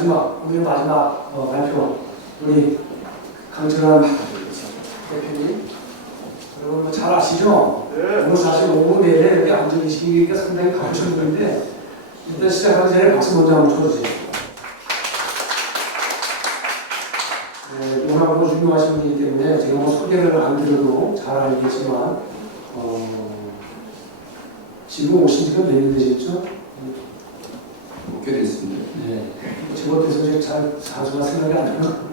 오늘 마지막 발표 우리 강철환 대표님 여러분 뭐 잘 아시죠? 네. 오늘 사실 오후 내내 여기 앉아 계시기가 상당히 바쁘신 분인데 일단 시작하기 전에 박수 먼저 한번 쳐주세요. 네, 워낙 중요하신 분이기 때문에 제가 뭐 소개를 안 드려도 잘 알겠지만 지금 오신 지가 몇 년 되셨죠? 꽤 됐습니다. 네. 제것에서 잘 사수가 생각이 안 나요.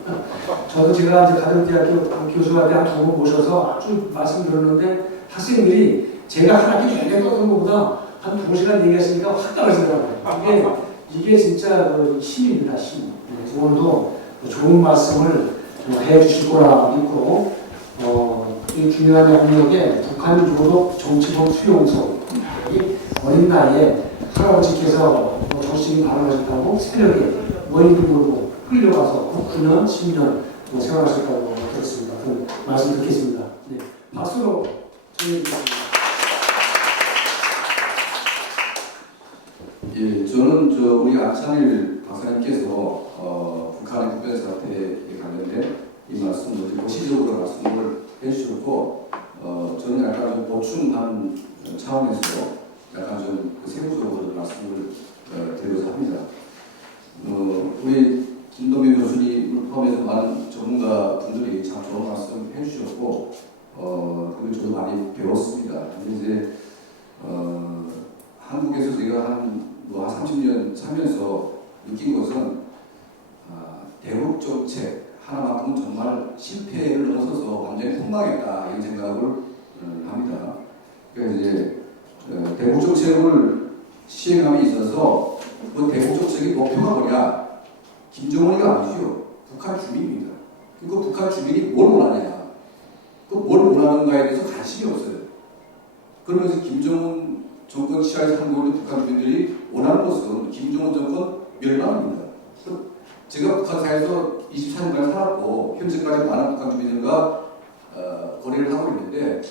저도 제가 이제 가정대학교 교수한테 한 두 번 모셔서 쭉 말씀드렸는데 학생들이 제가 한 학기 내내 떴던 것보다 한 2시간 얘기하시니까 확 떨어지더라고요. 이게 진짜 힘입니다, 힘. 네, 오늘도 좋은 말씀을 해주실 거라 믿고 이 중요한 영역에 북한 조독 정치범 수용소 이 어린 나이에 할아버지께서 정신이 발언하셨다고 새벽에 원인도 모르고 끌려가서 9년, 10년 생활하셨다고 들었습니다. 그 말씀 듣겠습니다. 네, 박수로 전해드리겠습니다. 예, 저는 우리 안찬일 박사님께서 북한의 국변 사태에 관련된 이 말씀을 듣고 시적으로 말씀을 해주셨고 저는 약간 좀 보충한 차원에서 약간 좀 세부적으로 말씀을 드리고자 합니다. 우리 김동민 교수님을 포함해서 많은 전문가 분들이 참 좋은 말씀 해주셨고 그리고 저도 많이 배웠습니다. 근데 이제 한국에서 제가 한 30년 살면서 느낀 것은 대북 정책 하나만큼은 정말 실패를 넘어서서 완전히 폭망했다 이런 생각을 합니다. 그래서 이제 대북 정책을 시행함에 있어서 그 대북 정책의 목표가 뭐냐? 김정은이가 아니죠. 북한 주민입니다. 그 북한 주민이 뭘 원하냐? 그 뭘 원하는가에 대해서 관심이 없어요. 그러면서 김정은 정권 시절에서 한국의 북한 주민들이 원하는 것은 김정은 정권 멸망입니다. 제가 북한 사회에서 24년간 살았고 현재까지 많은 북한 주민들과 거래를 하고 있는데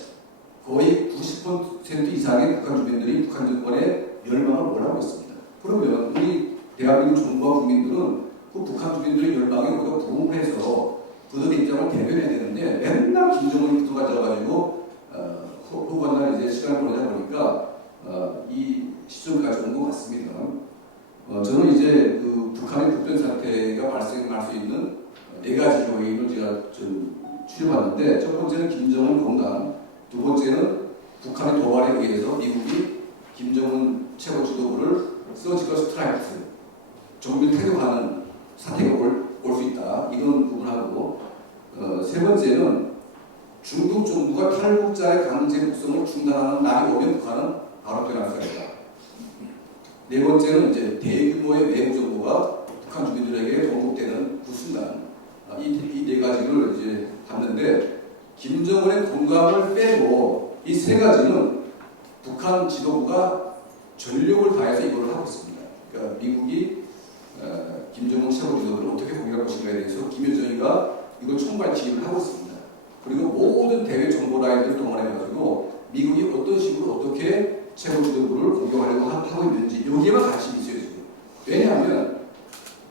거의 90% 이상의 북한 주민들이 북한 정권의 멸망을 원하고 있습니다. 그러면 우리 대한민국 정부와 국민들은 그 북한 주민들의 멸망에 우리가 부응을 해서 그들의 입장을 대변해야 되는데 맨날 김정은이 부터 가져가지고 후반날 이제 시간을 보내다 보니까 이 시점까지 온 것 같습니다. 저는 이제 그 북한의 국변 사태가 발생할 수 있는 4가지 요인을 제가 좀 추려봤는데 첫 번째는 김정은 건강, 두 번째는 북한의 도발에 의해서 미국이 김정은 최고 지도부를 서지컬 스트라이크, 정밀 태도하는 사태가 올 수 있다. 이런 부분하고 세 번째는 중국 정부가 탈북자의 강제 북송을 중단하는 날이 오면 북한은 바로 변할 수가 있다. 네 번째는 이제 대규모의 외부 정보가 북한 주민들에게 공급되는 그 순간 이 4가지를 이제 봤는데 김정은의 건강을 빼고 이 3가지는 북한 지도부가 전력을 다해서 이걸 하고 있습니다. 그러니까 미국이 김정은 최고 지도부를 어떻게 공격할 것인가에 대해서 김여정이가 이걸 총괄지휘를 하고 있습니다. 그리고 모든 대외 정보 라인들을 동원해가지고 미국이 어떤 식으로 어떻게 최고 지도부를 공격하려고 하고 있는지 여기에만 관심이 있어요 지금. 왜냐하면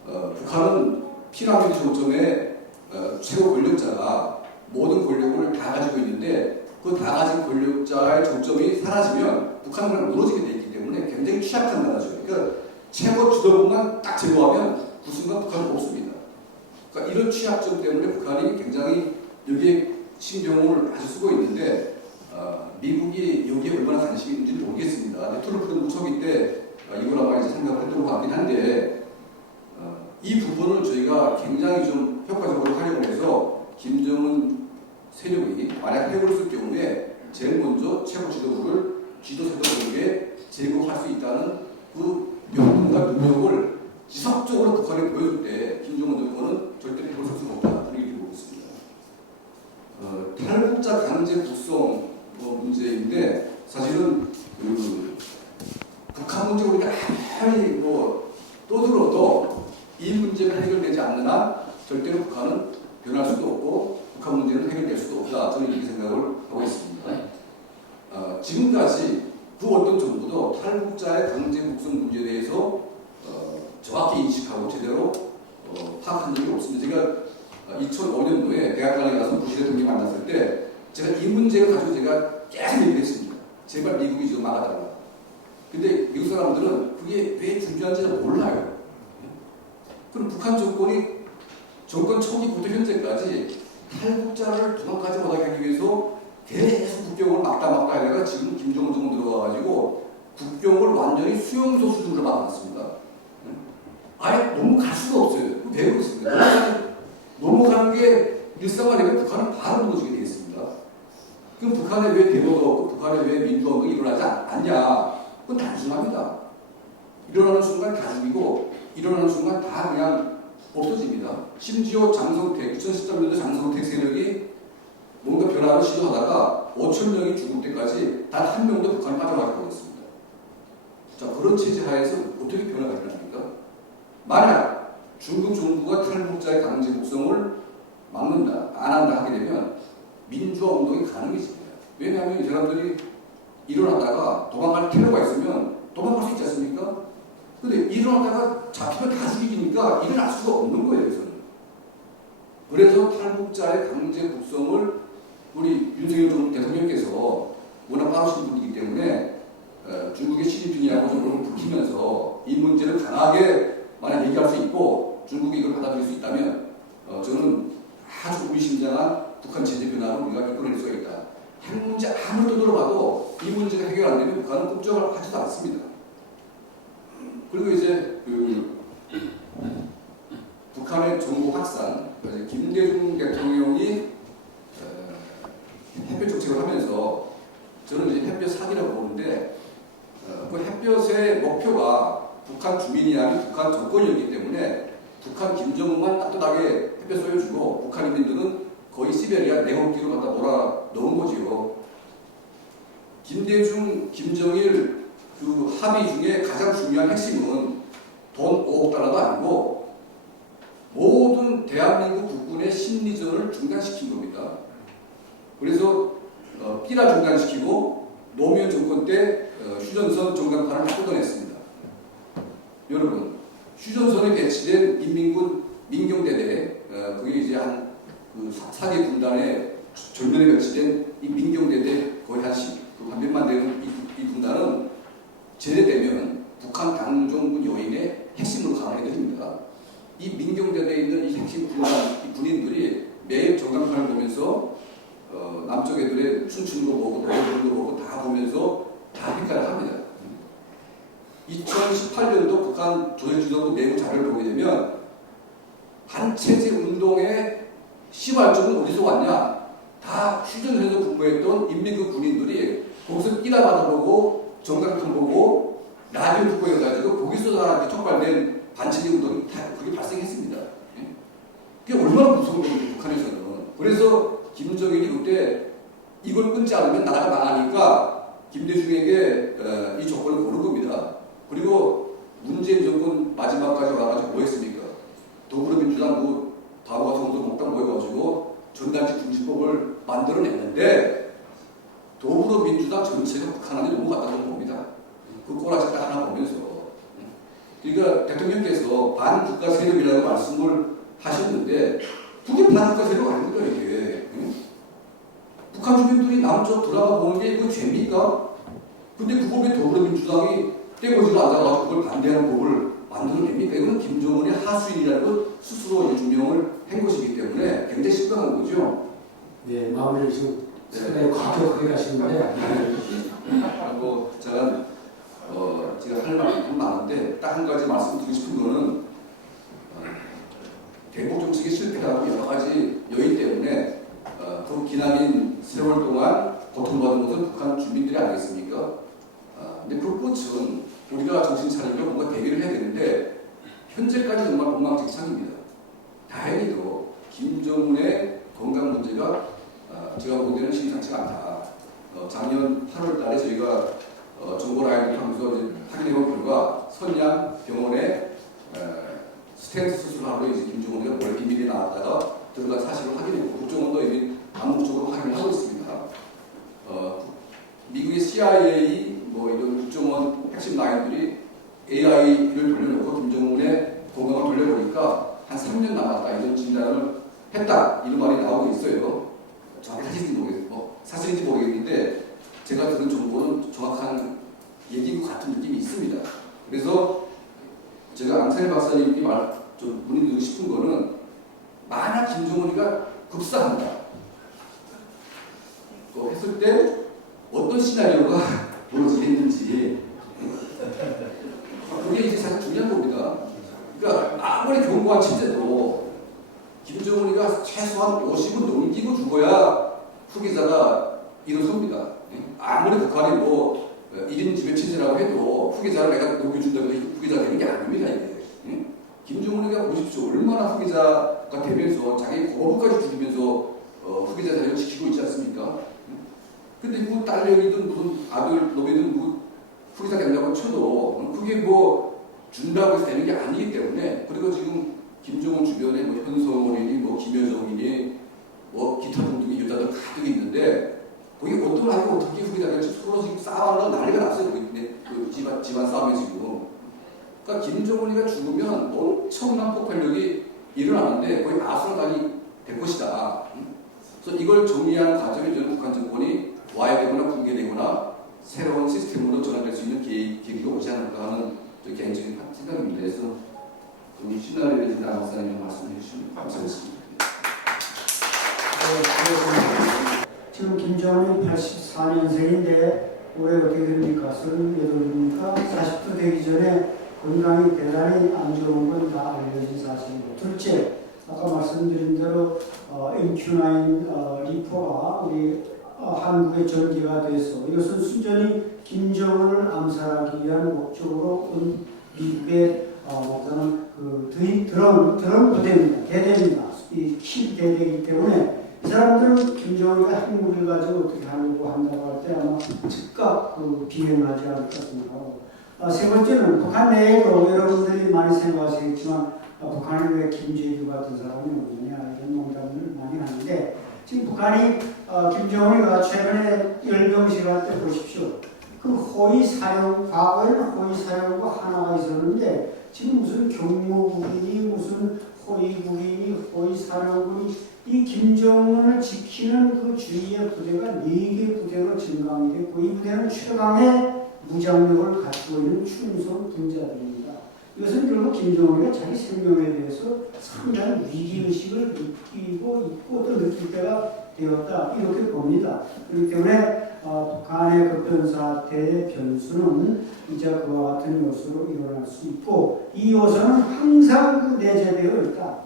북한은 피라미드 정점에 최고 권력자가 모든 권력을 다 가지고 있는데 그 다 가진 권력자의 정점이 사라지면 북한은 무너지게 돼 있기 때문에 굉장히 취약한 나라죠. 그러니까 최고 지도부만 딱 제거하면 그 순간 북한은 없습니다. 그러니까 이런 취약점 때문에 북한이 굉장히 여기에 신경을 아주 쓰고 있는데 미국이 여기에 얼마나 관심이 있는지 모르겠습니다. 트럼프 정부 초기 때 이걸 아마 이제 생각을 했던 것 같긴 한데 이 부분을 저희가 굉장히 좀 효과적으로 활용을 해서 김정은 세력이 만약 핵을 쓸 경우에 제일 먼저 최고 지도부를 지도 세력에게 제거할 수 있다는 그 명분과 능력을 지속적으로 북한에 보여줄 때 김정은 정권은 절대 해볼 수가 없다 이렇게 보고 있습니다. 탈북자 강제 북송 문제인데 사실은 북한 문제 우리가 아무리 떠들어도 이 문제가 해결되지 않는 한 절대로 북한은 변할 수도 없고 북한 문제는 해결될 수도 없다. 저는 이렇게 생각을 하고 있습니다. 지금까지 그 어떤 정부도 탈북자의 강제 북송 문제에 대해서 정확히 인식하고 제대로 파악한 적이 없습니다. 제가 2005년도에 대학관에 가서 부시 대통령이 만났을 때 제가 이 문제를 가지고 제가 계속 얘기를 했습니다. 제발 미국이 지금 막아달라. 근데 미국 사람들은 그게 왜 중요한지는 몰라요. 그럼 북한 정권 초기부터 현재까지 탈북자를 도망가지 못하게 하기 위해서 계속 국경을 막다 하다가 지금 김정은 정부 들어와가지고 국경을 완전히 수용소 수준으로 막았습니다. 아예 넘어갈 수가 없어요. 왜 그렇습니까? 넘어가는 게 일상화되면 북한은 바로 무너지게 되어 있습니다. 그럼 북한에 왜 대모가 없고 북한에 왜 민주화운동이 일어나지 않냐? 그건 단순합니다. 일어나는 순간 다 죽이고 일어나는 순간 다 그냥 없어집니다. 심지어 장성택, 2013년도 장성택 세력이 뭔가 변화를 시도하다가 5천 명이 죽을 때까지 단 한 명도 북한에 빠져나가지 못했습니다. 자, 그런 체제 하에서 어떻게 변화가 일어납니까? 만약 중국 정부가 탈북자의 강제 북송을 막는다, 안 한다 하게 되면 민주화 운동이 가능해집니다. 왜냐하면 이 사람들이 일어나다가 도망갈 필요가 있으면 도망갈 수 있지 않습니까? 근데 일어나다가 잡히면 다 죽이니까 일어날 수가 없는 거예요, 저는. 그래서 탈북자의 강제 북송을 우리 윤석열 대통령께서 워낙 빠르신 분이기 때문에 중국의 시진핑이하고 좀 붙이면서 이 문제를 강하게 만약 얘기할 수 있고 중국이 이걸 받아들일 수 있다면 저는 아주 의심장한 북한 체제 변화를 우리가 이끌어낼 수가 있다. 핵 문제 아무리 떠들어봐도 이 문제가 해결 안 되면 북한은 걱정을 하지도 않습니다. 그리고 이제 북한의 정보 확산, 김대중 대통령이 햇볕 정책을 하면서 저는 이제 햇볕 사기라고 보는데 그 햇볕의 목표가 북한 주민이 아닌 북한 정권이었기 때문에 북한 김정은만 따뜻하게 햇볕 쏘여주고 북한 인민들은 거의 시베리아 내곡기로 갖다 몰아 넣은 거지요. 김대중, 김정일 그 합의 중에 가장 중요한 핵심은 돈 5억 달러도 아니고 모든 대한민국 국군의 심리전을 중단시킨 겁니다. 그래서 삐라 중단시키고 노무현 정권 때 휴전선 정강판을 뜯어냈습니다. 여러분, 휴전선에 배치된 인민군 민경대대, 그게 이제 한 그 사개 군단의 전면에 배치된 이 민경대대 거의 한 100만 되는 이 군단은 제대되면 북한 당정군 여인의 핵심으로 가는 애들입니다. 이 민경대대에 있는 이 핵심 군단, 이 군인들이 매일 정강판을 보면서 남쪽 애들의 춤추는 거 보고 노래 부르는 거 보고 다 보면서 다 평가를 합니다. 2018년도 북한 조선지도부 내부 자료를 보게 되면 반체제 운동의 시발점은 어디서 왔냐? 다 휴전선에서 근무했던 인민군 군인들이 거기서 끼라 받아보고 정강판 보고 라디오 듣고 해가지고 거기서 다 촉발된 반체제 운동이 다 그게 발생했습니다. 그게 얼마나 무서운 겁니까, 북한에서는. 그래서 김정일이 그때 이걸 끊지 않으면 나라가 망하니까 김대중에게 이 조건을 고른 겁니다. 그리고 문재인 정권 마지막까지 와가지고 뭐 했습니까? 더불어민주당 바보 같은 것도 먹다 모여가지고 전단지 중지법을 만들어냈는데 더불어민주당 전체가 북한 안에 넘어갔다는 겁니다. 그 꼬라지 딱 하나 보면서. 그러니까 대통령께서 반국가 세력이라고 말씀을 하셨는데 그게 반국가 세력 아닙니까 이게. 북한 주민들이 남쪽 돌아가 보는 게 이거 죄입니까? 근데 그걸 왜 더불어민주당이 떼거지로 앉아가지고 그걸 반대하는 법을 만들어냅니까? 이건 김정은의 하수인이라는 걸 스스로 증명을 한 것이기 때문에 굉장히 심각한 거죠. 네, 마무리를 지금 상당히 과격하게 가시는데. 제가 할 말이 많은데 딱 한 가지 말씀드리고 싶은 거는 대북 정책이 실패하고 여러 가지 요인 때문에 그 기나긴 세월 동안 고통받은 것은 북한 주민들이 아니겠습니까? 근데 그 끝은 우리가 정신 차리고 뭔가 대비를 해야 되는데 현재까지 정말 엉망진창입니다. 다행히도 김정은의 건강 문제가 제가 보는 데는 심상치가 않다. 작년 8월 달에 저희가 정보 라인을 하면서 확인해본 결과 선양 병원에 스텐트 수술하고 이제 김정은이가 뭘 비밀이 나왔다가 들어가 사실을 확인했고 국정원도 이미 암묵적으로 확인을 하고 있습니다. 미국의 CIA 이런 국정원 핵심 라인들이 AI를 돌려놓고 김정은의 건강을 돌려보니까 한 3년 남았다 이런 진단을 했다 이런 말이 나오고 있어요. 정확히 사실인지 모르겠는데 제가 들은 정보는 정확한 얘기인 것 같은 느낌이 있습니다. 그래서 제가 앙셀 박사님께 좀 문의드리고 싶은 거는 만약 김정은이가 급사한다 했을 때 어떤 시나리오가 벌어지겠는지 그게 이제 사실 중요한 겁니다. 그러니까 아무리 견고한 체제도 김정은이가 최소한 50은 넘기고 죽어야 후계자가 일어섭니다. 아무리 북한이 1인 지배 체제라고 해도 후계자를 내가 넘겨준다고 해서 후계자가 되는 게 아닙니다. 이게. 김정은이가 보십시오. 얼마나 후계자가 되면서 자기 고부까지 죽이면서 후계자 자리를 지키고 있지 않습니까? 근데 뭐 딸내미든 무슨 아들 놈이든 후계자 된다고 쳐도 그게 준다고 해서 되는 게 아니기 때문에 그리고 지금 김정은 주변에 현성원이니 김여정이니 기타 등등의 여자들 가득 있는데 거기 어떤 아이가 어떻게 후계자 될지 서로 지금 싸우는 난리가 났어요. 그 집안 싸움이 지금. 그러니까 김정은이가 죽으면 엄청난 폭발력이 일어나는데 거의 아수라장이 될 것이다. 그래서 이걸 정리하는 과정에 저는 북한 정권이 와야 되거나 붕괴되거나 새로운 시스템으로 전환될 수 있는 계기가 오지 않을까 하는 개인적인 생각입니다. 그래서 이 시나리오에 대해서 남 박사님이 말씀해 주시면 감사하겠습니다. 지금 김정은이 84년생인데 올해 어떻게 됩니까? 38입니까? 40도 되기 전에 건강이 대단히 안 좋은 건 다 알려진 사실이고, 둘째, 아까 말씀드린 대로 MQ9 리포가 우리 한국에 전개가 돼서 이것은 순전히 김정은을 암살하기 위한 목적으로 온 미국의 드럼 부대입니다. 대대입니다. 이 킬 대대이기 때문에 이 사람들은 김정은이가 핵무기를 가지고 어떻게 하려고 한다고 할 때 아마 즉각 비행하지 않을까 생각하고, 세 번째는 북한 내에도 여러분들이 많이 생각하시겠지만 북한에 왜 김재규 같은 사람이 오느냐 이런 농담을 많이 하는데, 지금 북한이 김정은이가 최근에 열병식 할 때 보십시오. 그 허위 사용, 과거에는 허위 사용과 하나가 있었는데 지금 무슨 경무국이니 무슨 허위국이니 허위 사령군이 이 김정은을 지키는 그 주위의 부대가 4개 부대로 증강이 됐고, 이 부대는 최강의 무장력을 갖고 있는 충성 분자들입니다. 이것은 결국 김정은이가 자기 생명에 대해서 상당히 위기의식을 느끼고 있고 또 느낄 때가 되었다 이렇게 봅니다. 그렇기 때문에 북한의 급변사태의 변수는 이제 그와 같은 요소로 일어날 수 있고, 이 요소는 항상 내재되어 있다.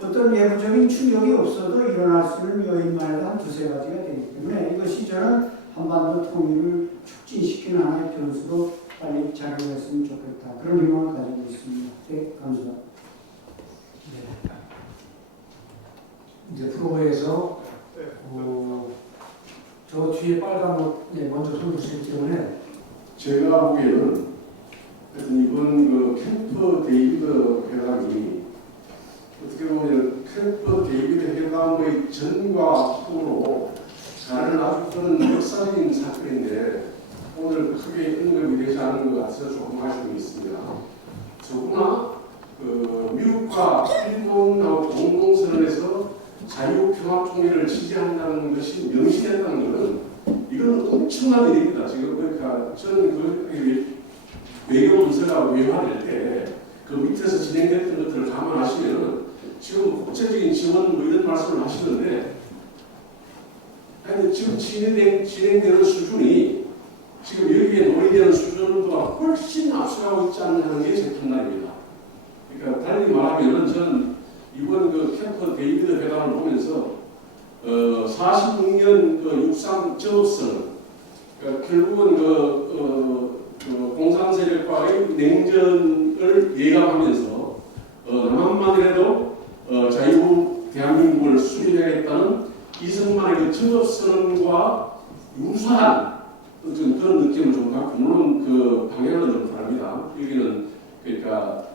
어떤 내부적인 충격이 없어도 일어날 수 있는 요인만 해도 한 두세 가지가 되기 때문에 이것이 저는 한반도 통일을 촉진시키는 하나의 변수로 빨리 작용했으면 좋겠다. 그런 희망을 가지고 있습니다. 네, 감사합니다. 네. 이제 프로에서 저 뒤에 빨간 옷 먼저 손 드시기 때문에 제가 보기에는 이번 캠프 데이비드 회담이 어떻게 보면 캠프 데이비드 회담의 전과 후로 가는 아주 큰 역사적인 사건인데 오늘 크게 언급이 되지 않은 것 같아서 조금 아쉬움이 있습니다. 더구나 미국과 일본하고 공동선언에서 자유평화통일을 지지한다는 것이 명시됐다는 것은 이건 엄청난 일입니다. 지금 그러니까 저는 외교 문서가 외화될 때 그 밑에서 진행됐던 것들을 감안하시면 지금 국제적인 지원 이런 말씀을 하시는데, 아니 지금 진행되는 수준이 지금 여기에 논의되는 수준보다 훨씬 앞서가고 있지 않냐는 게 제 판단입니다. 그러니까 달리 말하면 저는 이번 캠프 데이비드 회담을 보면서 46년 육상 전업선, 그러니까 결국은 공산 세력과의 냉전을 예감하면서 남한만이라도 자유 대한민국을 수립해야겠다는 이승만의 전업선언과 유사한 그런 느낌을 좀 갖고, 물론 방향은 좀 다릅니다. 여기는 그러니까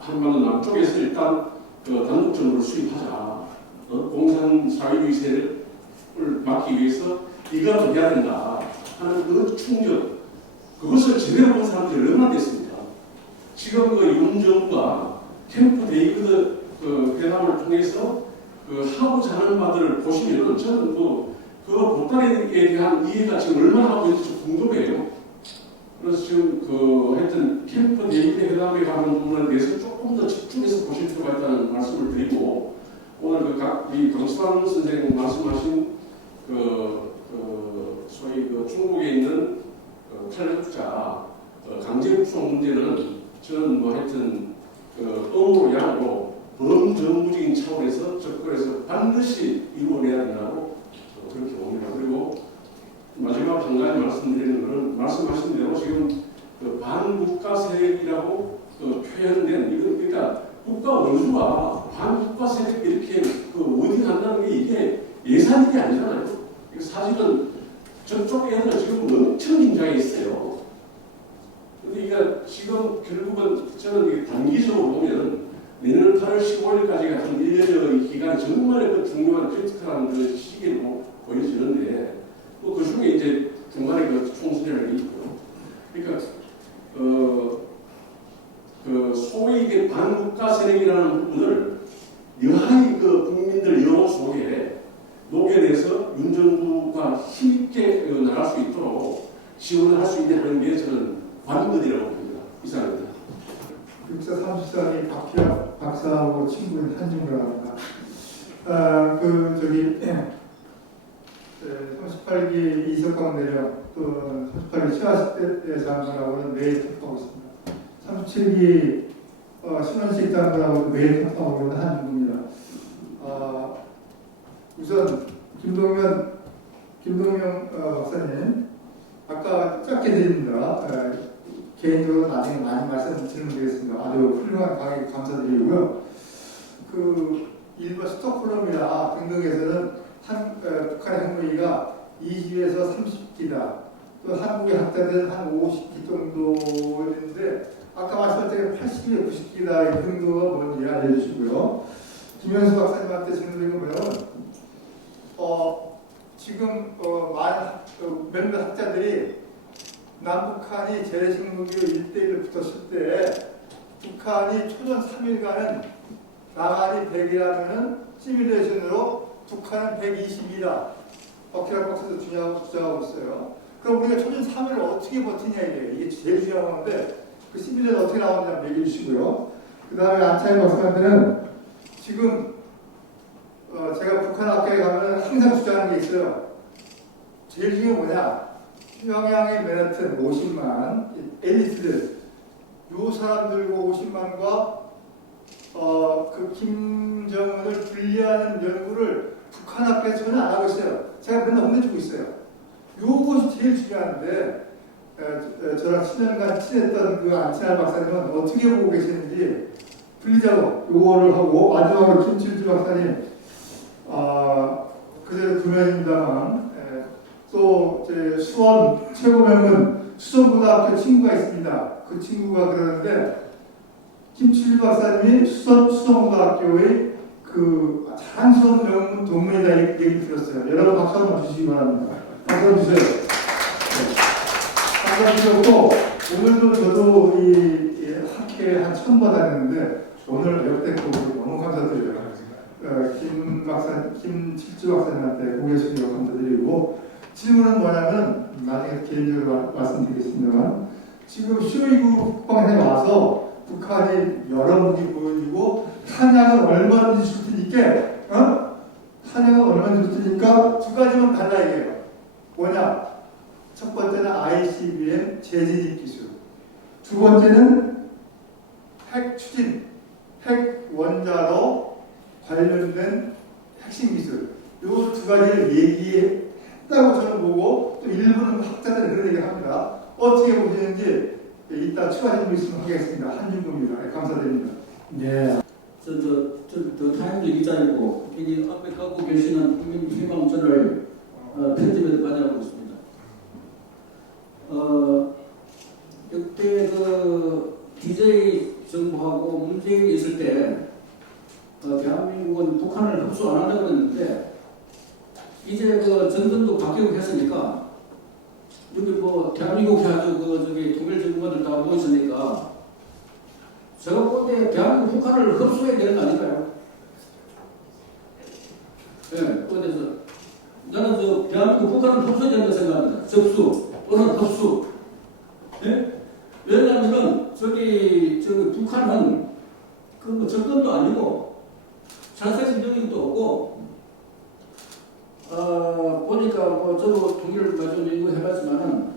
한반도 남쪽에서 일단 단독적으로 수입하자. 공산 사회주의 세력을 막기 위해서 이거라도 해야 된다 하는 그 충격, 그것을 제대로 본 사람들이 얼마나 됐습니까? 지금 윤 정부가 캠프 데이비드 그 회담을 통해서 그 하고자 하는 바들을 보시면은 저는 그 보따리에 대한 이해가 지금 얼마나 하고 있는지 궁금해요. 그래서 지금 하여튼 캠프 데이비드 회담에 관한 부분에 대해서 조금 더 집중해서 보실 필요가 있다는 말씀을 드리고, 오늘 이 강수환 선생님 말씀하신 소위 중국에 있는 탈북자 강제 북송 문제는 저는 하여튼 의무로 양으로 범정부적인 차원에서 접근해서 반드시 이루어내야 된다고 그렇게 봅니다. 그리고 마지막 한 가지 말씀드리는 것은 말씀하신 대로 지금 반국가 세력이라고 표현된 이건 그러니까 국가 원수가 반국가 세력 이렇게 워딩한다는 게 이게 예산이 아니잖아요. 사실은 저쪽 애들 지금 엄청 긴장해 있어요. 근데 이게 지금 결국은 저는 이게 단기적으로 보면 내년 8월 15일까지 같은 1년의 기간이 정말 중요한 크리티컬한 시기로 보여지는데 그 중에 이제 중간에 총선이라는 게 있고요. 그러니까 소위 이게 반국가 세력이라는 부분을 여하이 국민들 여론 속에 녹여내서 윤 정부가 힘있게 나갈 수 있도록 지원을 할 수 있는 게 저는 관건이라고 봅니다. 이상입니다. 육사 34기 박희학 박사하고 친구인 한진구라고 합니다. 38기 이석광 내령, 또 38기 최하식 장군하고는 매일 탑하고 있습니다. 37기 신원식 장군하고도 매일 탑하고 있는 한진구입니다. 우선 김동명 박사님, 아까 짧게 드립니다. 개인적으로 나중에 많이 말씀드리겠습니다. 아주 훌륭한 강의 감사드리고요. 일본 스톡홀름이나 등등에서는 북한의 핵무기가 20에서 30기다. 또 한국의 학자들은 한 50기 정도였는데 아까 말씀하신 80에 90기다 이 정도가 뭔지 알려주시고요. 김현수 박사님한테 질문드린 거 보면 지금 몇몇 학자들이 남북한이 재래식무기로 1대1로 붙었을 때 북한이 초전 3일간은 남한이 100이라면 시뮬레이션으로 북한은 120이다. 박희락 박사도 주장하고 있어요. 그럼 우리가 초전 3일을 어떻게 버티냐 이게 제일 중요한 건데 그 시뮬레이션 어떻게 나오느냐 얘기해 주시고요. 그 다음에 안창희 박사님들은 지금 제가 북한 학교에 가면 항상 주장하는 게 있어요. 제일 중요한 뭐냐? 평양의 맨하튼 50만 엘리트들, 요 사람들과 50만과 김정은을 분리하는 연구를 북한 학교에 전혀 안 하고 있어요. 제가 맨날 혼내주고 있어요. 요것이 제일 중요한데 저랑 7년간 친했던 안치환 박사님은 어떻게 보고 계시는지 분리자고 요거를 하고, 마지막으로 김칠주 박사님 그대로 두 명입니다만 또 제 수원 최고명은 수성고등학교 친구가 있습니다. 그 친구가 그러는데 김칠주 박사님이 수성고등학교의 자랑스러운 명문 동문이다 얘기 들었어요. 여러분 박수 한번 주시기 바랍니다. 박수 한번 주세요. 박수 주셨고, 오늘도 저도 이 학회에 한 1000번 다녔는데 오늘 역대급으로 너무 감사드려요. 김칠주 박사님한테 고개 숙여 감사드리고, 질문은 뭐냐면 나중에 개인적으로 말씀드리겠습니다만, 지금 쇼이구 국방에 와서 북한이 여러 무기 보여주고 탄약은 얼마든지 줄 테니까 탄약은 얼마든지 줄 테니까 두 가지만 달라 이게요. 뭐냐? 첫 번째는 ICBM 재진입 기술, 두 번째는 핵 추진, 핵 원자로 관련된 핵심 기술. 요 두 가지를 얘기했다고 저는 보고, 또 일부는 학자들은 그런 얘기를 합니다. 어떻게 보시는지 이따 추가 질문 있으면 하겠습니다. 한준구입니다. 네, 감사드립니다. 네. 더 타임즈 기자이고 여기 앞에 갖고 계시는 국민희망전을 편집에도 반영하고 있습니다. 역대 DJ 정부하고 문재인이 있을 때 대한민국은 북한을 흡수 안 한다고 했는데, 이제 정권도 바뀌고 했으니까 여기 대한민국이 아주 통일 정부들 다 모였으니까 제가 볼 때 대한민국 북한을 흡수해야 되는 거 아닐까요? 예, 그래서 나는 저 대한민국 북한을 흡수해야 된다고 생각합니다. 접수 또는 흡수. 예? 왜냐하면은 저기 북한은 그 뭐 정권도 아니고 자세진정도 없고 보니까 뭐 저도 통일을 가지고 연구해봤지만은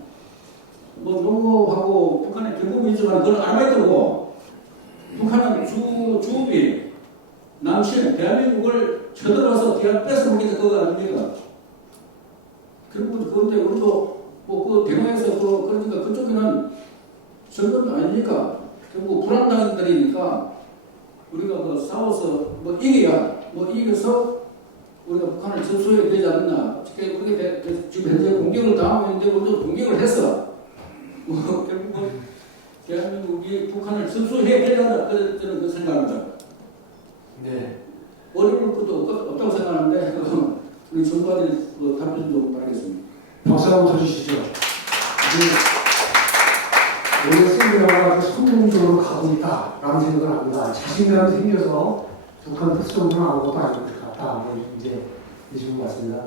뭐 농업하고 북한의 경험이 있지만 그건 아무래도 북한은 주비 남친 대한민국을 쳐들어서 대한 뺏어먹기도 그거 아닙니까? 그런데 우리도 뭐 그 대응해서 그러니까 그쪽에는 정권도 아니니까 결국 불안당들이니까 우리가 그 싸워서 뭐 이겨서 우리가 북한을 접수해야 되지 않나. 그렇게 지금 현재 공격을 당하고 있는데 우리도 공격을 했어. 뭐 결국은 대한민국이 북한을 접수해야 되잖아. 저는 그 생각합니다. 네. 어려울 것도 없다고 생각하는데 우리 정부한테 답변 좀 바라겠습니다. 박수 한번 쳐주시죠. 우리가 세미나가 성공적으로 가고 있다라는 생각을 합니다. 자신감이 생겨서 북한 특성으로는 아무것도 아닌 것 같다. 뭐 이제 이신 것 같습니다.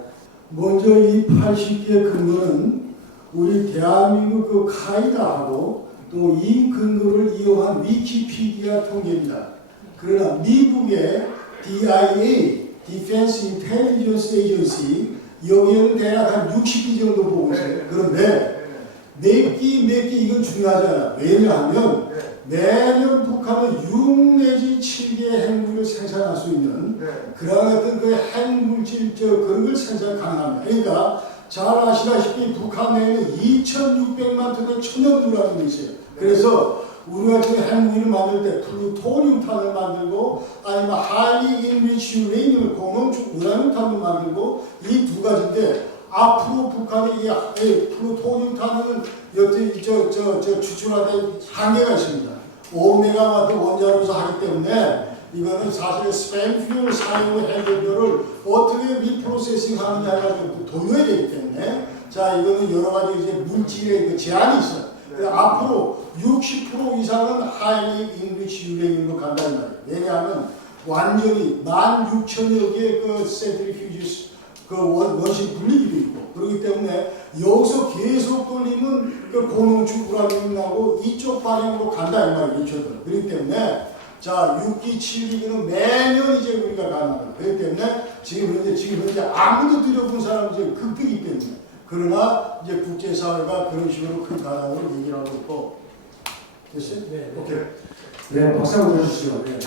먼저 이 80개의 근거는 우리 대한민국 그 카이다하고 또 이 근거를 이용한 위키피디아 통계입니다. 그러나 미국의 DIA, Defense Intelligence Agency, 여기에는 대략 한 60개 정도 보고 있어요. 그런데 몇 개 이건 중요하지 않아요. 왜냐하면 매년 북한은 6 내지 7개의 핵무기를 생산할 수 있는 그러한 어떤 그 핵물질 그런 걸 생산 가능합니다. 그러니까 잘 아시다시피 북한 내에는 2,600만 톤의 천연우라는 게 있어요. 그래서 우리가 지금 핵무기를 만들 때 플루토늄탄을 만들고 아니면 하이리 인리치 유레늄을 공원축 우라늄탄을 만들고 이 두 가지인데 앞으로 북한이 이 플루토늄탄은 여태 추출하는 한계가 있습니다. 5메가와트 원자로서 하기 때문에 이거는 사실 스팸 퓨얼 사용 해결료를 어떻게 리프로세싱 하느냐가 도료해야 되기 때문에 자 이거는 여러 가지 이제 물질의 그 제한이 있어요. 앞으로 60% 이상은 하이리 인리치 유레늄으로 간다는 말이에요. 왜냐하면 완전히 16,000여 개의 그 센트리퓨지스 그 원심 분리기도 있고 그렇기 때문에 여기서 계속 돌리면 그 고농축 우라늄이 나고 이쪽 방향으로 간다 이 말이에요. 이쪽으로. 그렇기 때문에 자 6기 7기는 매년 이제 우리가 가능합니다. 그렇기 때문에 지금 현재 아무도 들여본 사람이 이제 극비기 때문에 그러나 이제 국제사회가 그런 식으로 큰 가능을 얘기를 하고 있고 됐어요? 네. 오케이. 네, 박수 한번 주시죠. 네.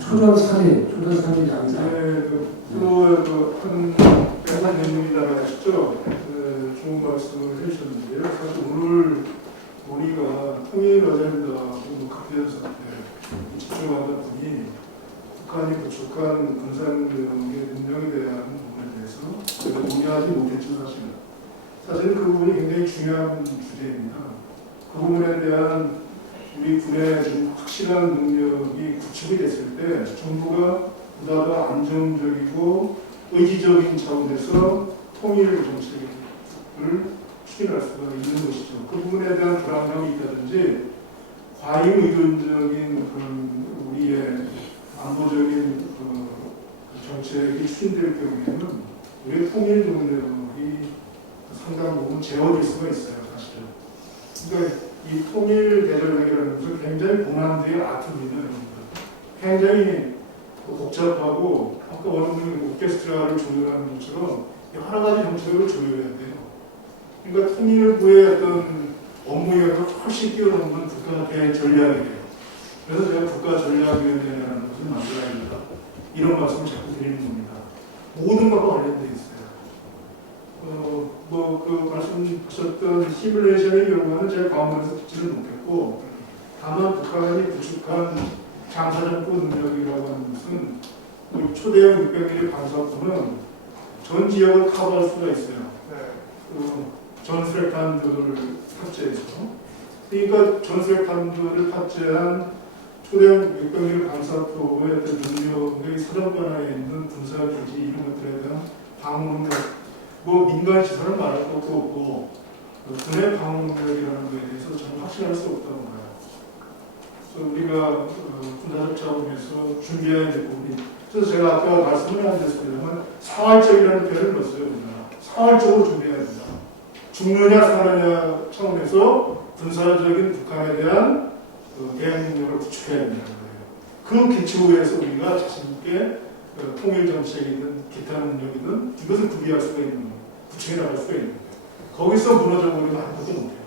초전 3일 강사. 네, 한 100만 하셨죠? 좋은 말씀을 해주셨는데요. 사실 오늘 우리가 통일 어젠다 각변 사태 집중하다 보니 북한이 구축한 군사력의 능력에 대한 부분에 대해서 제가 동의하지 못했죠, 사실은 그 부분이 굉장히 중요한 주제입니다. 그 부분에 대한 우리 군의 좀 확실한 능력이 구축이 됐을 때 정부가 보다 더 안정적이고 의지적인 차원에서 통일 정책을 추진할 수가 있는 것이죠. 그 부분에 대한 불안감이 있다든지 과잉 의존적인 그런 우리의 안보적인 그 정책이 추진될 경우에는 우리의 통일 능력이 상당 부분 제어될 수가 있어요, 사실은. 그러니까 이 통일 대전략이라는 것은 굉장히 고난도의 아트입니다. 굉장히 복잡하고 아까 원하는 오케스트라를 조율하는 것처럼 여러 가지 정책을 조율해야 돼요. 그러니까 통일부의 어떤 업무력을 훨씬 뛰어넘는 국가 대전략이에요. 그래서 제가 국가전략위원회라는 것을 만들어야 된다. 이런 말씀을 자꾸 드리는 겁니다. 모든 것과 관련되어 있어요. 그 말씀하셨던 시뮬레이션의 경우는 제가 과문에서 듣지는 못했고, 다만 북한이 구축한 장사정부 능력이라고 하는 것은 우리 초대형 600mm 방사포는 전 지역을 커버할 수가 있어요. 전 수력탄들을 탑재해서. 그러니까 전 수력탄들을 탑재한 초대형 600mm 방사포의 어떤 능력의 사정관하에 있는 군사기지 이런 것들에 대한 방어능 뭐 민간 시설은 말할 것도 없고 군의 방어력이라는 것에 대해서 저는 확신할 수 없다고 봐요. 그래서 우리가 군사적 차원에서 준비해야 될 부분이, 그래서 제가 아까 말씀을 안 드렸습니다만 사활적이라는 표현을 넣었어요. 우리가 사활적으로 준비해야 된다. 죽느냐 사느냐 차원에서 군사적인 북한에 대한 대응 능력을 구축해야 된다는 거예요. 그 기초 위에서 우리가 자신있게 통일 정책이든 기타 능력이든 이것을 구비할 수가 있는 거예요. 구축해 나갈 수가 있는 거예요. 거기서 무너져 버리면 아무것도 못해요.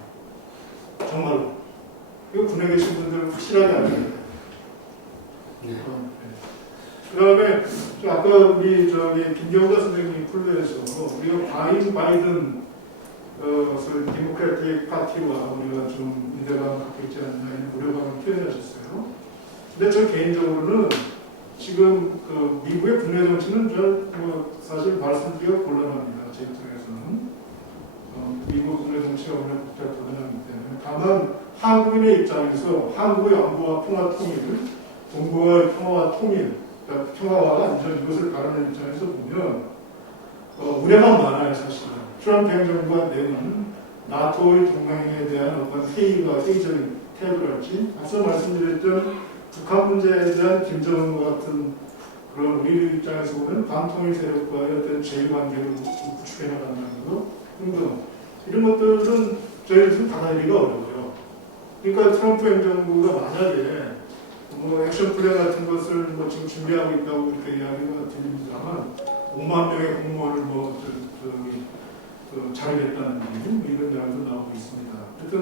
정말로. 이거 군에 계신 분들 확실하게 알아야 돼요. 그 다음에 아까 우리 김경자 선생님 플레이에서 우리가 바이든 디모크래틱 파티와 우리가 좀 유대감을 갖고 있지 않나 이런 우려감을 표현하셨어요. 근데 저 개인적으로는 지금 미국의 국내 정치는 사실 말씀드리기가 곤란합니다. 제 입장에서는 미국 국내 정치가 워낙 복잡하기 때문에 다만 한국인의 입장에서 한국의 안보와 평화 통일, 동북아의 평화와 통일, 그러니까 평화와 안전 이것을 바라는 입장에서 보면 우려가 많아요. 사실은. 트럼프 행정부가 내는 나토의 동맹에 대한 어떤 회의적인 태도랄지, 앞서 말씀드렸던 북한 문제에 대한 김정은과 같은 그런 우리 입장에서 보면 반통일 세력과의 어떤 제휴관계를 구축해 나간다는 것 등등 이런 것들은 저희들은 받아들이기가 어려워요. 그러니까 트럼프 행정부가 만약에 액션 플랜 같은 것을 지금 준비하고 있다고 이렇게 이야기가 들립니다만 5만 명의 공무원을 자르겠다는 이런 이야기도 나오고 있습니다. 하여튼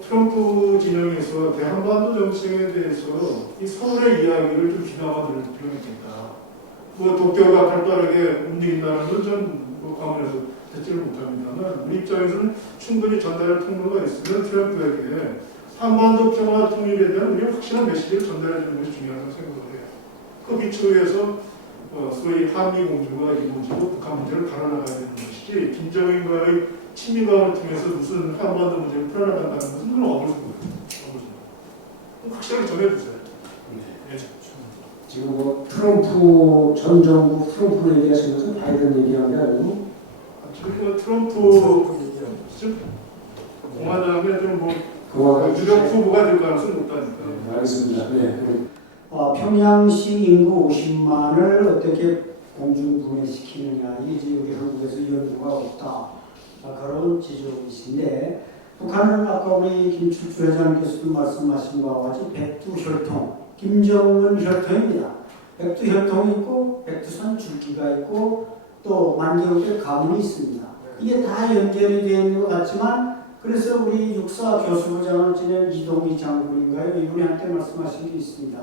트럼프 진영에서 대한반도 정책에 대해서 이 서울의 이야기를 좀 귀담아 들을 필요가 있겠다. 도쿄가 발빠르게 움직인다는 건 전 과문해서 듣지를 못합니다만 우리 입장에서는 충분히 전달할 통로가 있으면 트럼프에게 한반도 평화 통일에 대한 우리가 확실한 메시지를 전달해 주는 것이 중요하다고 생각을 해요. 그 기초에서 소위 한미 공조가 이루어지고 북한 문제를 갈아나가야 되는 것이지 김정은과의 친밀감을 통해서 무슨 한반도 문제를 풀어나간다는 것은 그건 어불성거예요. 확실하게 전해주세요. 네. 지금 트럼프 전 정부 트럼프로 얘기하신 것은 바이든 얘기한 게 아니고 지금 트럼프 공화당에 유력 후보가 될 가능성이 높다니까. 알겠습니다. 네. 평양시 인구 50만을 어떻게 공중분해시키느냐, 이제 우리 한국에서 연구가 없다. 그런 지적이신데, 북한은 아까 우리 김출주 회장님께서도 말씀하신 바와 같이 백두혈통, 김정은 혈통입니다. 백두혈통이 있고, 백두산 줄기가 있고, 또 만개국의 가문이 있습니다. 이게 다 연결이 되어 있는 것 같지만, 그래서 우리 육사 교수부장을 지낸 이동희 장군인가요? 이분이 한때 말씀하신 게 있습니다.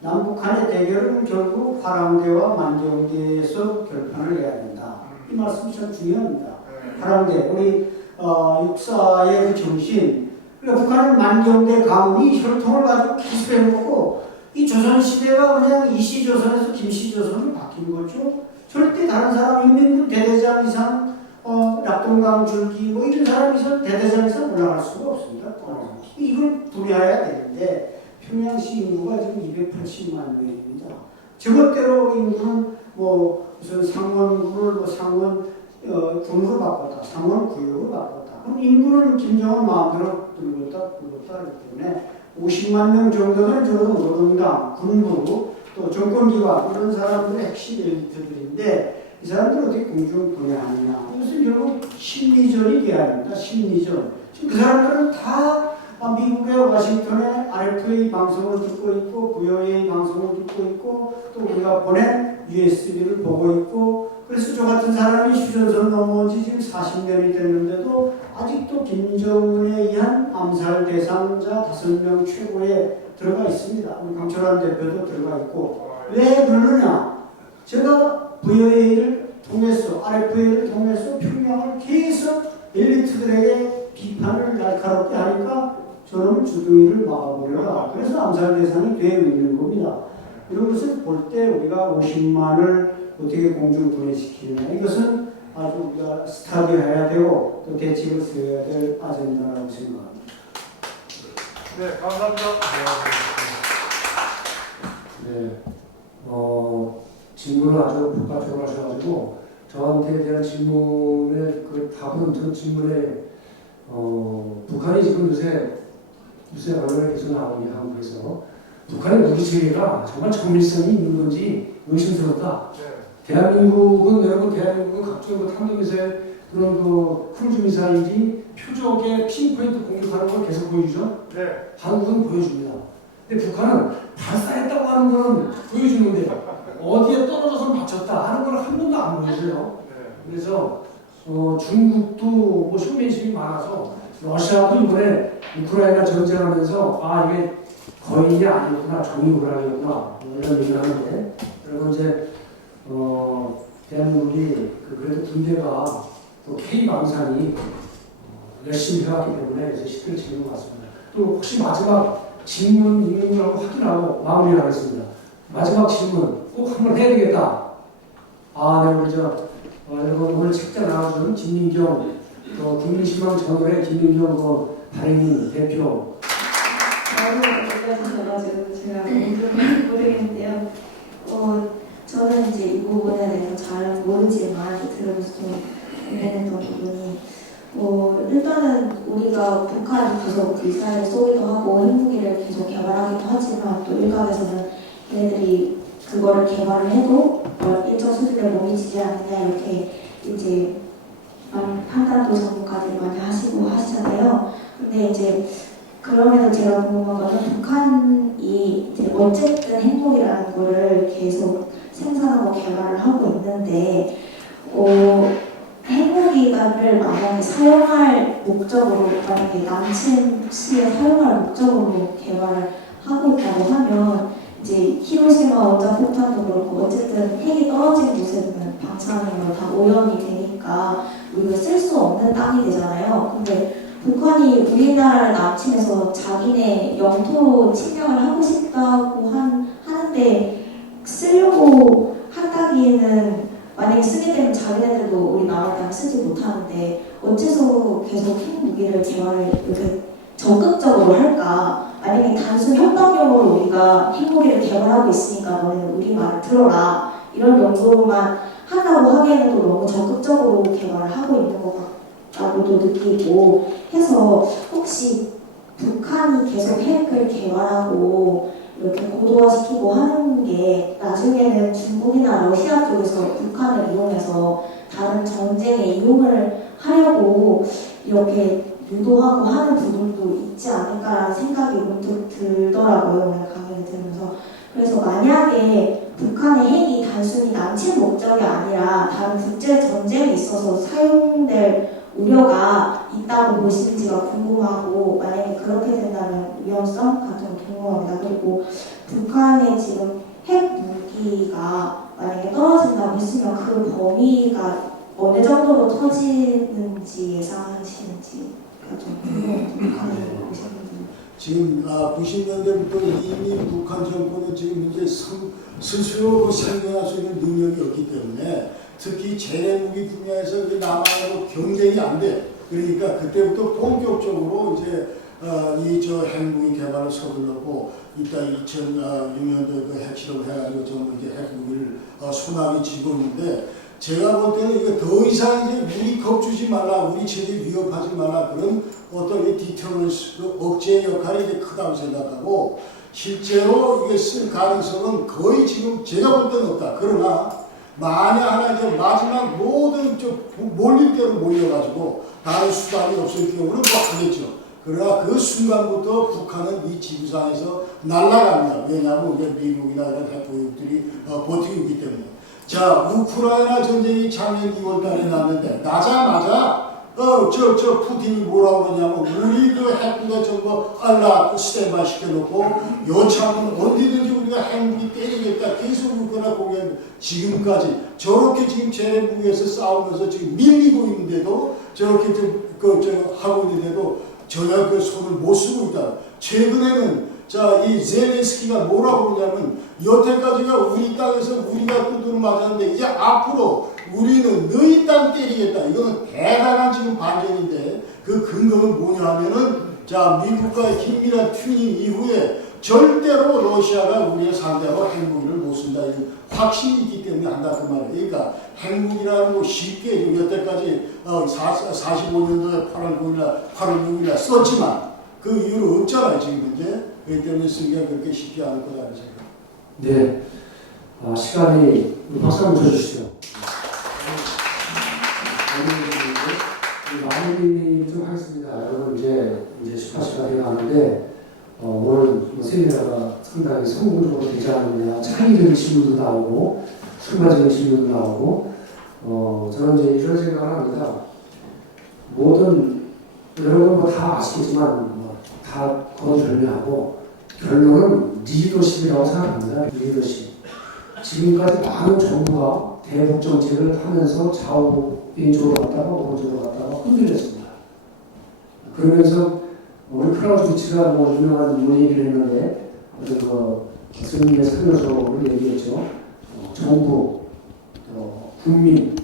남북한의 대결은 결국 화랑대와 만경대에서 결판을 내야 된다. 이 말씀이 참 중요합니다. 화랑대, 우리 육사의 그 정신. 그러니까 북한은 만경대 가문이 혈통을 가지고 기술해놓고 이 조선시대가 그냥 이시조선에서 김시조선으로 바뀐 거죠. 절대 다른 사람, 인민군 대대장 이상, 낙동강 줄기 이런 사람 이상 대대장 이상 올라갈 수가 없습니다. 이걸 분해해야 되는데 평양시 인구가 지금 280만 명입니다. 저것대로 인구는 무슨 상원구를 상원 군으로 바꿨다, 상원 구역으로 바꿨다. 그럼 인구는 김정은 마음대로 들었다 하기 때문에 50만 명 정도는 저는 노동당, 군부, 또 정권기관 이런 사람들의 핵심 엘리트들인데 이 사람들 어떻게 공중 분해하느냐. 이것은 결국 심리전이 돼야 합니다. 심리전. 지금 그 사람들은 다 미국의 워싱턴에 RFA 방송을 듣고 있고 VOA 방송을 듣고 있고 또 우리가 보낸 USB를 보고 있고 그래서 저 같은 사람이 휴전선 넘어온 지 지금 40년이 됐는데도 아직도 김정은에 의한 암살 대상자 5명 최고에 들어가 있습니다. 우리 강철환 대표도 들어가 있고 왜 그러느냐. 제가 VOA를 통해서 RFA를 통해서 평양을 계속 엘리트들에게 비판을 날카롭게 하니까 저놈 주둥이를 막아보려라. 그래서 암살 대상이 되어 있는 겁니다. 이런 것을 볼 때 우리가 50만을 어떻게 공중분해시키느냐 이것은 아주 우리가 스타디해야 되고 또 대책을 세워야 될 아젠다라고 생각합니다. 네, 감사합니다. 네, 질문을 아주 복잡하게 하셔가지고 저한테 대한 질문에 그 답은 전 질문에 북한이 지금 요새 언론에 계속 나오는 한국에서 북한의 무기 체계가 정말 정밀성이 있는 건지 의심스럽다. 대한민국은 여러분 대한민국은 각종 그 탄도미사일 그런 그 크루즈 미사일이 표적의 핀포인트 공격하는 걸 계속 보여주죠. 한국은 보여줍니다. 근데 북한은 발사했다고 하는 건 보여주는데 어디에 떨어져서 맞췄다 하는 걸 한 번도 안 보여줘요. 그래서 중국도 뭐 쇼맨십이 많아서 러시아도 이번에 우크라이나 전쟁하면서 아 이게 거인이 아니었구나 종이호랑이였구나 뭐 이런 얘기를 하는데 그리고 이제 대한민국이 그래도 군대가 또 K방산이 열심히 해왔기 때문에 이제 시대를 지는 것 같습니다. 또 혹시 마지막 질문 있는 거라고 확인하고 마무리를 하겠습니다. 마지막 질문 꼭 한번 해야 되겠다. 네 우리 여러분 오늘 책자 나와준 김민경 국민신망 전월의 김민경 발행인 대표. 올려주셔가지고 제가 모르겠는데요. 저는 이제 이 부분에 대해서 잘 모르지만 들으면서 좀 고민했던 부분이 일단은 우리가 북한이 계속 미사일을 쏘기도 하고 핵무기를 계속 개발하기도 하지만 또 일각에서는 얘네들이 그거를 개발을 해도 일정 수준에 못 미치지 않느냐 이렇게 이제 판단도 전문가들이 많이 하시고 하시잖아요. 근데 이제 그럼에도 제가 궁금한 거는 북한이 이제 어쨌든 핵무기라는 거를 계속 생산하고 개발을 하고 있는데 핵무기를 만약에 사용할 목적으로 만약에 남친 시에 사용할 목적으로 개발을 하고 있다고 하면 이제 히로시마 원자폭탄도 그렇고 어쨌든 핵이 떨어진 곳에는 방사능으로 다 오염이 되니까 우리가 쓸 수 없는 땅이 되잖아요. 근데 북한이 우리나라를 남침해서 자기네 영토로 침략을 하고 싶다고 하는데 쓰려고 한다기에는 만약에 쓰게 되면 자기네들도 우리나라 땅 쓰지 못하는데 어째서 계속 핵무기를 개발을 이렇게 적극적으로 할까? 만약에 단순 협박용으로 우리가 핵무기를 개발하고 있으니까 너는 우리 말을 들어라 이런 용도로만 한다고 하기에는 또 너무 적극적으로 개발을 하고 있는 것 같다고도 느끼고 해서 혹시 북한이 계속 핵을 개발하고 이렇게 고도화시키고 하는 게 나중에는 중국이나 러시아 쪽에서 북한을 이용해서 다른 전쟁에 이용을 하려고 이렇게 유도하고 하는 부분도 있지 않을까라는 생각이 문득 들더라고요. 오늘 강의를 들으면서. 그래서 만약에 북한의 핵이 단순히 남침 목적이 아니라 다른 국제 전쟁에 있어서 사용될 우려가 있다고 보시는지가 궁금하고 만약에 그렇게 된다면 위험성 같은 거 궁금합니다. 그리고 북한의 지금 핵 무기가 만약에 떨어진다고 했으면 그 범위가 어느 정도로 터지는지 예상하시는지가 좀 궁금합니다. 북한에 보시는지. 지금 90년대부터 이미 북한 정권은 지금 이제 스스로 생존할 수 있는 능력이 없기 때문에 특히 재래무기 분야에서 남한하고 경쟁이 안 돼. 그러니까 그때부터 본격적으로 이제 이 핵무기 개발을 서둘렀고 이따 2006년도에 그 핵실험 해가지고 전부 이제 핵무기를 소나기 쥐고 있는데 제가 볼 때는 이거 더 이상 이제 우리 겁주지 말라, 우리 체제 위협하지 말라 그런 어떤 이 디터런스 억제 역할이 이제 크다고 생각하고 실제로 이게 쓸 가능성은 거의 지금 제가 볼 때는 없다. 그러나 만약 하나 이제 마지막 모든 몰릴대로 몰려가지고 다른 수단이 없을 경우는 뭐 하겠죠. 그러나 그 순간부터 북한은 이 지구상에서 날아갑니다. 왜냐하면 이제 미국이나 이런 핵보유국들이 버티고 있기 때문에. 자, 우크라이나 전쟁이 작년 2월 달에 났는데 나자마자 푸틴이 뭐라고 그러냐면 우리 그 핵부대 전부 스탠바이 시켜놓고 여차하면 언제든지 우리가 핵무기 때리겠다 계속 우크라이나 공연 지금까지 저렇게 지금 재래무기에서 싸우면서 지금 밀리고 있는데도 저렇게 하고 있는데도 전혀 그 손을 못 쓰고 있다. 최근에는 이 젤렌스키가 뭐라고 그러냐면 여태까지가 우리 땅에서 우리가 두드려 맞았는데 이제 앞으로 우리는 너희 땅 때리겠다. 이거는 대단한 지금 반전인데 그 근거는 뭐냐 하면은 자, 미국과의 긴밀한 튜닝 이후에 절대로 러시아가 우리의 상대로 핵무기를 못 쓴다. 이런 확신이 있기 때문에 한다 그 말이에요. 그러니까 핵무기라는 거 쉽게 여태까지 45년도에 8월 6일날 썼지만 그 이유는 없잖아요 지금 현재. 그렇기 때문에 쓰기가 그렇게 쉽지 않을 거라는 생각. 네. 시간이 박수 한번 쳐주시죠. 마무리 좀 하겠습니다. 여러분 이제 18시가 되어가는데 오늘 세미나가 상당히 성공적으로 되지 않느냐, 창의적인 질문도 나오고 순간적인 질문도 나오고 저는 이제 이런 생각을 합니다. 모든 여러분 뭐 다 아시겠지만 다 거절하고 결론은 리더십이라고 생각합니다. 리더십. 지금까지 많은 정부가 대북 정책을 하면서 좌우변적으로 갔다가 오른쪽으로 갔다가 흔들렸습니다. 그러면서 우리 프라우스위치가 뭐 유명한 얘기를 했는데 교수님의 설명서를 얘기했죠. 정부, 국민,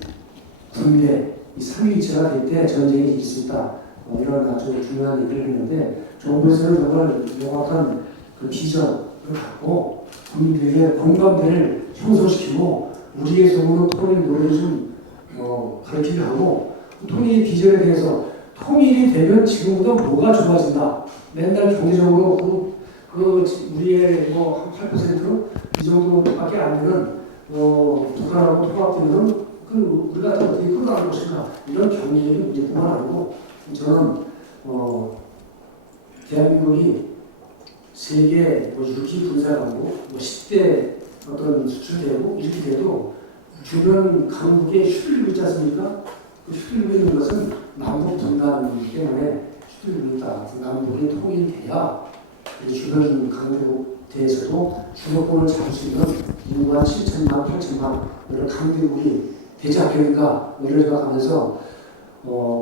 군대 이 삼위일체가 될 때 전쟁이 이길 수 있다. 이런 아주 중요한 얘기를 했는데 정부에서는 정말 명확한 그 비전을 갖고 국민들에게 공감대를 형성시키고 우리의 정부는 통일 노래를 좀 가르치게 하고 통일 비전에 대해서 통일이 되면 지금보다 뭐가 좋아진다. 맨날 경제적으로 우리의 뭐 한 8%로 이 정도밖에 안 되는 북한하고 통합되면 우리가 어떻게 끌어나갈 것인가 이런 경제적인 문제뿐만 아니고 저는 대한민국이 세계 6기 군사강국 10대 어떤 수출되고 이렇게 돼도 주변 강국에 휘둘리고 있지 않습니까? 그 휘둘리고 있는 것은 남북 분단이기 때문에 휘둘리고 있다. 남북이 통일돼야 주변 강국에 대해서도 주도권을 잡을 수 있는 인구 한 7천만, 8천만 이런 강대국이 되지 않겠는가 이런 생각하면서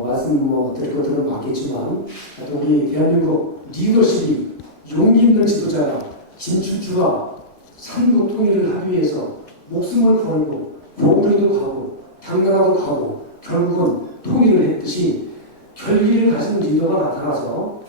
말씀 드릴 것들은 많겠지만 우리 대한민국 리더십이 용기 있는 지도자가 김춘추가 삼국 통일을 하기 위해서 목숨을 걸고 고구려도 가고 당나라도 가고 결국은 통일을 했듯이 결기를 가진 리더가 나타나서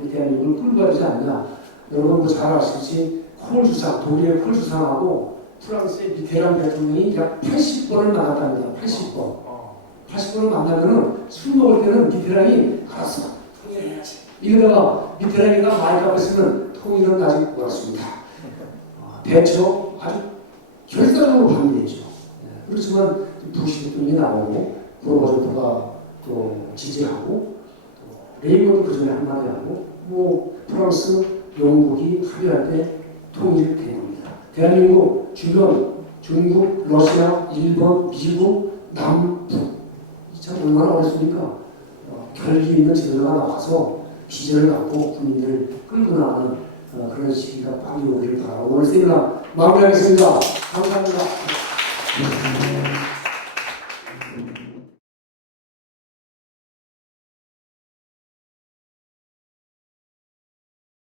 우리 대한민국을 끌고 가지 않냐. 여러분도 잘 아시듯이 콜 주상, 독일의 콜 주상하고 프랑스의 미테랑 대통령이 약 80번을 만났답니다. 80번을 만나면은 술 먹을 때는 미테랑이 알았어. 통일해야지. 이러다가 미테랑이가 마이크 앞에 쓰면 통일은 아직 멀었습니다. 대처 아주 결단적으로 반대했죠. 그렇지만 부시 대통령이 나오고 고르바초프가 또 지지하고 또 레이건도 그 전에 한마디 하고 뭐 프랑스, 영국이 합의할 때 통일이 된 겁니다. 대한민국 주변 중국, 러시아, 일본, 미국, 남북 참 얼마나 어렵습니까? 결기 있는 지도자가 나와서 비전을 갖고 국민들을 끌고 나가는 그런 시기가 빨리 오기를 바라고 오늘 세미나 마무리하겠습니다. 감사합니다.